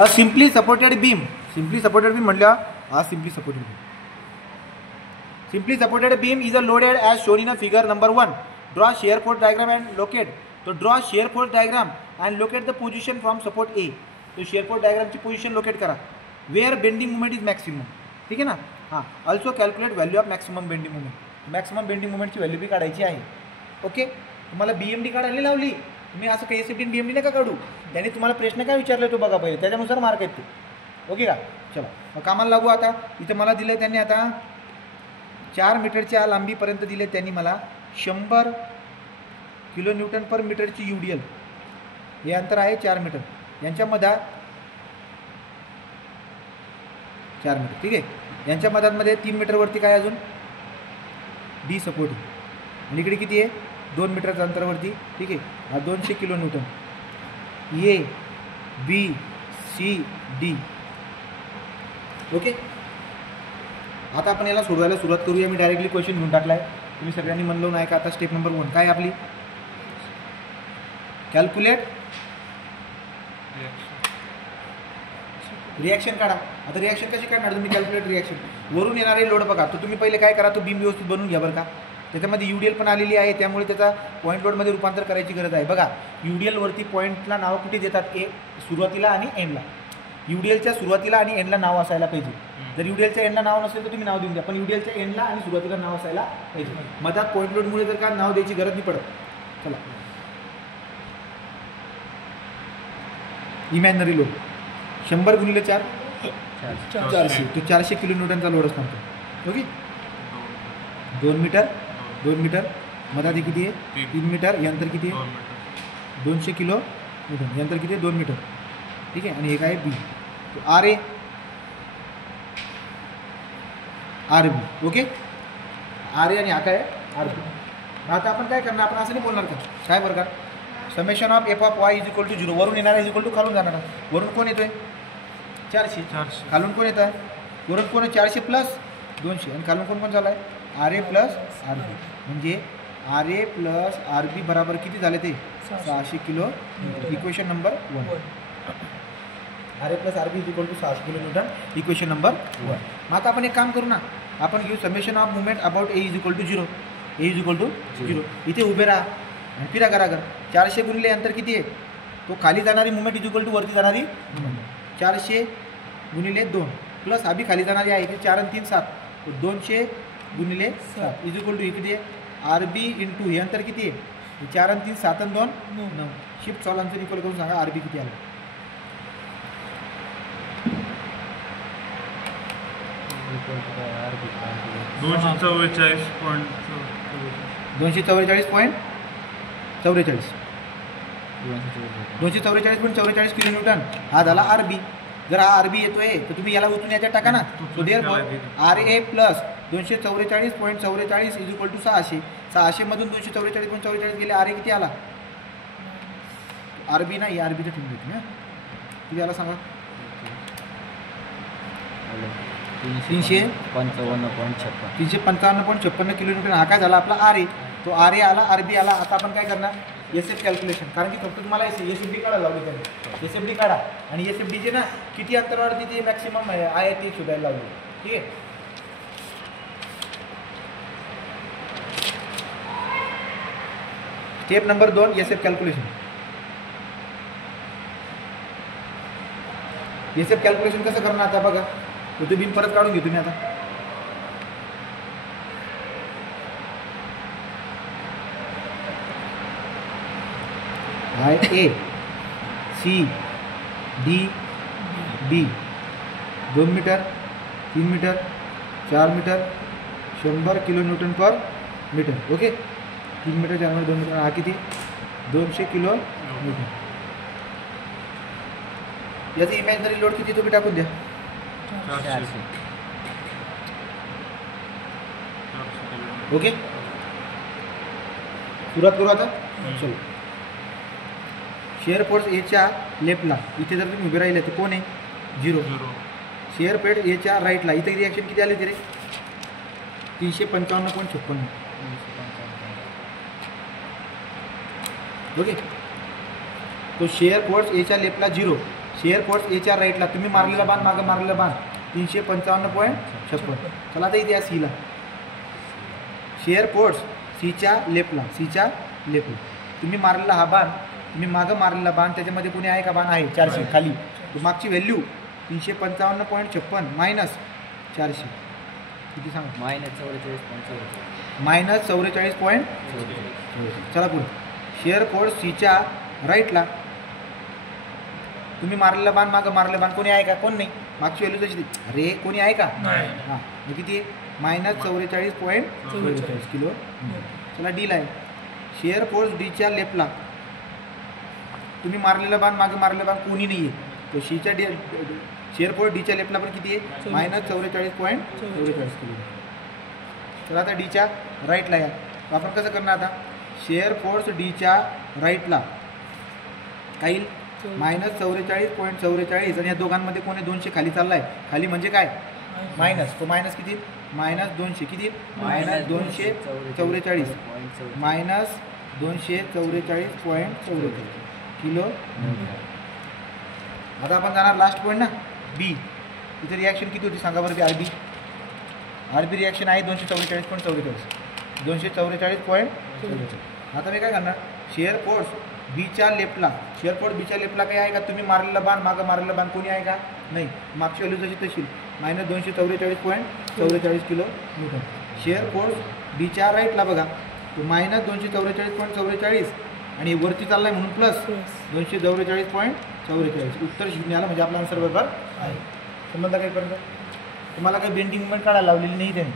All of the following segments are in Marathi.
अ सिम्पली सपोर्टेड बीम म्हटलं हा simply supported beam. Simply supported beam is a loaded as shown in a figure number 1. Draw shear force diagram and locate. तो draw shear force diagram and locate the position from support A. तो शेअर फोर्स डायग्रामची पोझिशन लोकेट करा where bending movement is maximum. ठीक आहे ना. हां, also calculate value of maximum bending movement. Maximum bending मुवमेंटची व्हॅल्यू बी काढायची आहे. ओके, तुम्हाला BMD काढायला लावली, तुम्ही असं काही ACFD BMD नका काढू. त्याने तुम्हाला प्रश्न काय विचारले तो बघा पहिले, त्याच्यानुसार मार्क आहेत ते. ओके का. चला मग कामाला लागू. आता इथं मला दिलं त्यांनी आता 4 मीटरच्या लांबीपर्यंत दिले त्यांनी मला 100 किलोन्यूटन पर मीटरची UDL. हे अंतर आहे 4 मीटर. यांच्या मधात 4 मीटर. ठीक आहे. यांच्या मधांमध्ये 3 मीटरवरती काय अजून डी सपोर्ट आहे. आणि इकडे किती आहे 2 मीटरच्या अंतरावरती. ठीक आहे. हा 200 kilonewton. A B C D. Okay. आता आपण याला सोडवायला सुरुवात करूया. मी डायरेक्टली क्वेश्चन घेऊन टाकला आहे. तुम्ही सगळ्यांनी मन लावून ऐका. आता स्टेप नंबर 1 काय आपली कॅल्क्युलेट रिॲक्शन काढा. आता रिॲक्शन कशी काढणार तुम्ही कॅल्क्युलेट रिॲक्शन. वरून येणारे लोड बघा. तर तुम्ही पहिले काय करा, तो बीम व्यवस्थित बनवून घ्या बरं का. त्याच्यामध्ये UDL पण आलेली आहे, त्यामुळे त्याचा पॉईंट लोडमध्ये रूपांतर करायची गरज आहे. बघा UDL वरती पॉईंटला नाव कुठे देतात, ए सुरुवातीला आणि एंडला. UDLच्या सुरुवातीला आणि एंडला नाव असायला पाहिजे. जर UDLच्या एंडला नाव नसेल तर तुम्ही नाव देऊन द्या, पण UDLच्या एंडला आणि सुरुवातीला नाव असायला पाहिजे. मधात पॉईंट लोडमुळे जर का नाव द्यायची गरज नाही पडत. चला इमॅजिनरी लोड 100 गुणिले 4 400. तो 400 किलोन्यूटनचा लोड असणार तो. ओके. 2 मीटर मधात किती आहे 3 मीटर. यंत्र किती आहे 200 किलोन्यूटन. यंत्र किती आहे 2 मीटर. ठीक आहे. आणि एक आहे बी. तो RA RB. ओके. RA आणि हा काय RB. आता आपण काय करणार, आपण असं नाही बोलणार का काय बरं का. Summation of F of Y is equal to 0. वरून येणार इज इक्वल टू खालून जाणार. वरून कोण येतोय 400. खालून कोण येतं वरून कोण 400 प्लस 200 आणि खालून कोण झालं आहे RA प्लस RB. म्हणजे RA प्लस RB बराबर किती झाले ते 600 kilo. Equation number 1. RA plus RB is equal to 600 kilonewton. Equation number 1. मग आता आपण एक काम करू ना, आपण घेऊ summation of movement about A is equal to 0. A is equal to 0. इथे उभे राहा आणि फिरा करा. 400 गुणिले अंतर किती आहे, तो खाली जाणारी मुवमेंट इज इक्वल टू वरती जाणारी 400 गुणिले 2 प्लस हा बी खाली जाणारी आहे की 4 आणि 3 7. 200 गुणिले 7 इज इक्वल टू इकडे RB इंटू हे अंतर किती आहे 4 आणि 3 7 आणि 2 9. शिफ्ट सॉल्व आन्सर इक्वल करून सांगा RB किती आलं. $244.44 किलोन्यूटन. हा झाला RB. जर हा RB येतोय तर तुम्ही याला उचलून याच्यात टाका ना. So therefore RA plus 244.44 is equal to 600. 600 मधून 244.44 गेले. RA किती आला RB नाही RBचं ठेवून देतो ना. किती आला सांगा 355.56 किलोमीटर. हा काय झाला आपला RA. तो RA आला RB आला. आता आपण काय करणार SF कॅल्क्युलेशन. कारण की फक्त तुम्हाला SFD काढा लावली त्याने. SFD काढा आणि SFDचे ना किती अंतरावरती ते मॅक्सिमम आहे ते शोधायला लावले. ठीक आहे. Step number 2 SF calculation. SF calculation कसं करणार आता बघा. तो बीम परत काढून घेऊ तुम्ही. आता आहे A C D B 2 metre 3 metre 4 metre 100 kilonewton per metre. Okay. 3 metre 4 metre 2 metre. हा किती 200 किलोमीटर. याची इमॅजिनरी लोड किती तुम्ही टाकून द्या 400. ओके. सुरुवात करू आता. चलो. शेअर फोर्स Aच्या लेफ्टला इथे जर तुम्ही उभे राहिले तर कोण आहे 0. शेअर पेड Aच्या राईटला इथे रिॲक्शन किती आली तरी 355.56. ओके. तो शेअर फोर्स Aच्या लेफ्टला 0. शेअर फोर्स एच्या राईटला तुम्ही मारलेला बाण मागं मारलेला बाण 355.56. चला आता इथे या सीला शेअर फोर्स सीच्या लेफ्टला तुम्ही मारलेला हा बाण तुम्ही मागं मारलेला बाण त्याच्यामध्ये कोणी आहे का बाण आहे 400 खाली तो मागची व्हॅल्यू 355.56 मायनस 400 किती सांगा मायनस 44.44. चला पुढे शेअर फोर्स सीच्या राईटला तुम्ही मारलेला बाण मागं मारलेला बाण कोणी आहे का कोण नाही मागची व्हॅल्यू तशी अरे कोणी आहे का हां किती आहे मायनस 44.44 किलो. चला डीला आहे शेअर फोर्स डीच्या लेफ्टला तुम्ही मारलेला बाण मागे मारलेला बाण कोणी नाही आहे तो सीच्या शेअर फोर्स डीच्या लेफ्टला पण किती आहे मायनस 44.44 किलो. चला आता डीच्या राईटला या आपण कसं करणार आता शेअर फोर्स डीच्या राईटला काही मायनस 44.44 आणि या दोघांमध्ये कोणी 200 खाली चाललाय खाली म्हणजे काय मायनस तो मायनस किती मायनस 200 किती मायनस 244 मायनस 244.44 किलो. आता आपण जाणार लास्ट पॉईंट ना बी इथे रिॲक्शन किती होती सांगा बरं बी आरबी रिॲक्शन आहे 244.44 244.44. आता मी काय करणार शेअर फोर्स बीच्या लेफ्टला काय आहे का तुम्ही मारलेला बाण मागं मारलेला बाण कोणी आहे का नाही मागची व्हॅल्यू जशी तशी minus 244.44 kilo Newton. Share force बीच्या राईटला बघा मायनस 244.44 आणि वरती चाललाय म्हणून प्लस 244.44. उत्तर 0 आलं म्हणजे आपला आन्सर बरोबर आहे. समजलं काही पर्यंत तुम्हाला काही बेंडिंग मुवमेंट काढायला लावलेली नाही त्यांनी.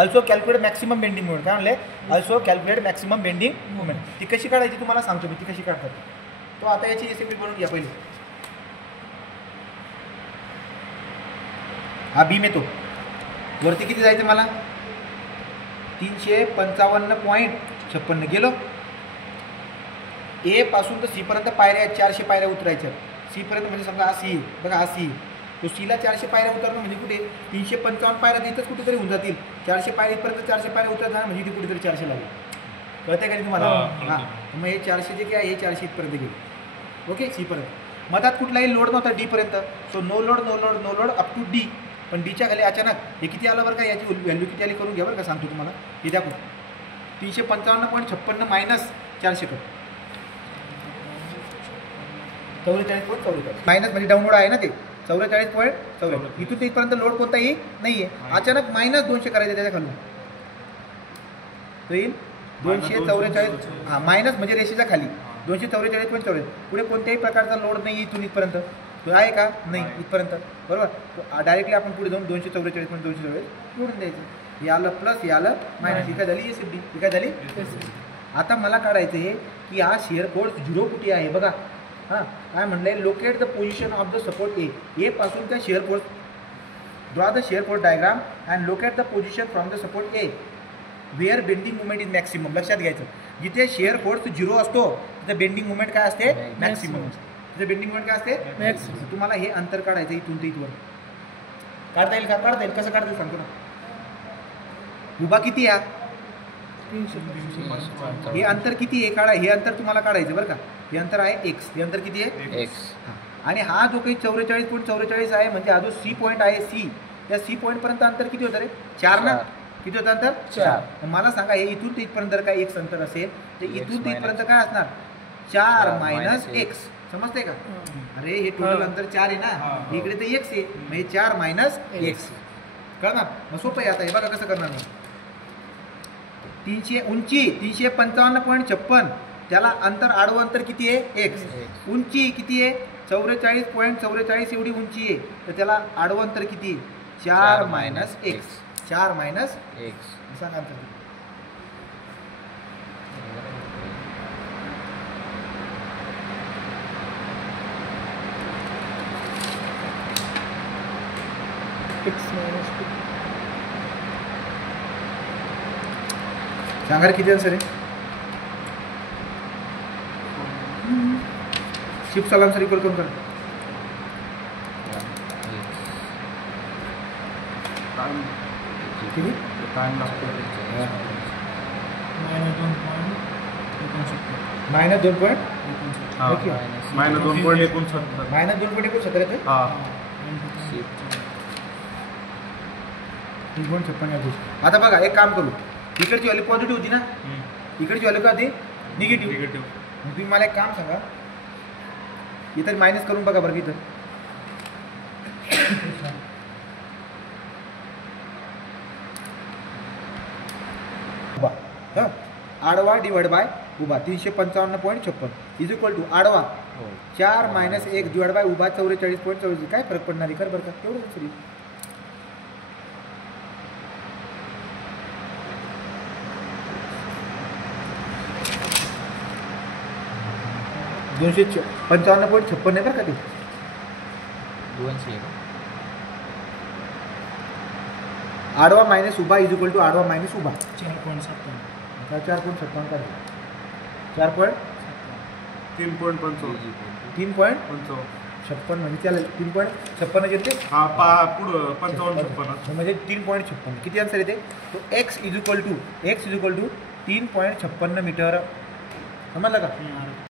Also calculate maximum bending movement काय म्हणले also calculate maximum bending movement ती कशी काढायची तुम्हाला सांगतो मी ती कशी काढतात. तो आता याची रेसिपी बनवून घ्या पहिले. हा बीम येतो वरती किती जायचं मला 355.56 गेलो. ए पासून तर सी पर्यंत पायऱ्या 400 पायऱ्या उतरायच्या सी पर्यंत म्हणजे समजा हा सी बघा हा सी तो सीला 400 पायऱ्या उतरणं म्हणजे कुठे 355 पायऱ्या तिथंच कुठेतरी होऊन जातील 400 पायऱ्या इथपर्यंत 400 पायऱ्या उतरत जाणार म्हणजे इथे कुठेतरी 400 लागेल कळतंय का तुम्हाला हां मग हे 400 जे काय हे 400 इथपर्यंत गेले ओके सी पर्यंत मधात कुठलाही लोड नव्हता डी पर्यंत so no load up to D पण डीच्या खाली अचानक हे किती आलं बरं का याची व्हॅल्यू किती आली करून घ्या बरं का सांगतो तुम्हाला हे दाखवू 355.56 मायनस 400 कर 44.44 मायनस म्हणजे डाऊनलोड आहे ना ते 44.44 इथून ते इथपर्यंत लोड कोणताही नाही आहे अचानक मायनस 200 करायचे त्याच्या खालून तो येईल 244 हां मायनस म्हणजे रेषेच्या खाली 244.44 पुढे कोणत्याही प्रकारचा लोड नाही इथून इथपर्यंत तो आहे का नाही इथपर्यंत बरोबर डायरेक्टली आपण पुढे जाऊन 244.244 जोडून द्यायचं हे आलं प्लस हे आलं मायनस ही काय झाली एस डी ही काय झाली आता मला काढायचं आहे की हा शेअर फोर्स 0 कुठे आहे बघा हां काय म्हणलंय locate the position of the support A पासून त्या shear force draw the shear force diagram and locate the position from the support A where bending movement is maximum लक्षात घ्यायचं जिथे शेअर फोर्स 0 असतो तिथे बेंडिंग मुवमेंट काय असते मॅक्सिमम तिथे बेंडिंग मुवमेंट काय असते मॅक्सिमम तुम्हाला हे अंतर काढायचं इथून ते इथवर काढता येईल का कसं काढता येईल सांगतो ना उभा किती या हे अंतर किती आहे काढा हे अंतर तुम्हाला काढायचं बरं का हे अंतर आहे एक्स हे अंतर किती आहे एक्स आणि हा जो काही 44.44 आहे म्हणजे हा जो सी पॉईंट आहे सी त्या सी पॉईंटपर्यंत अंतर किती होतं रे 4 ना किती होतं अंतर 4 मला सांगा हे इथून ते इथपर्यंत काय एक्स अंतर असेल तर इथून ते इथपर्यंत काय असणार 4 मायनस एक्स समजते का अरे हे टोटल अंतर 4 आहे ना इकडे तर एक्स आहे म्हणजे 4 मायनस एक्स कळणार मग सोपं आहे आता हे बघा कसं करणार मग 300 उंची 355.56 त्याला अंतर आडवं अंतर किती आहे एक्स उंची किती आहे 44.44 एवढी उंची आहे तर त्याला आडवं अंतर किती आहे 4 मायनस एक्स 4 मायनस एक्स सांगा अंतर सांगा किती आन्सर आहे शिफ्ट चा आन्सर इक्वल करून करा मायनस 2 पॉईंट मायनस 2.69. मायनस 2.69 येते हां 3.56. आता बघा एक काम करू, इकडची व्हॅल्यू पॉझिटिव्ह होती ना, इकडची व्हॅल्यू का होती निगेटिव्ह. निगेटिव्ह. मग तुम्ही मला एक काम सांगा, इथं मायनस करून बघा बरं. इथं उभा हां आडवा डिवाइड बाय उभा 355.56 इज इक्वल टू आडवा 4 मायनस 1 डिवाइड बाय उभा 44.44. काय फरक पडणार आहे कर बरं का, तेवढं सरी 255.56 आहे बरं का ते. 200 आडवा मायनस उभा इज इक्वल टू आडवा मायनस उभा 4.57. 4.57 काय 4.56 म्हणजे त्याला 3.56 येते. हा पुढं 55-56 म्हणजे 3.56 किती आन्सर येते. तो X is equal to 3.56 metre समजलं का.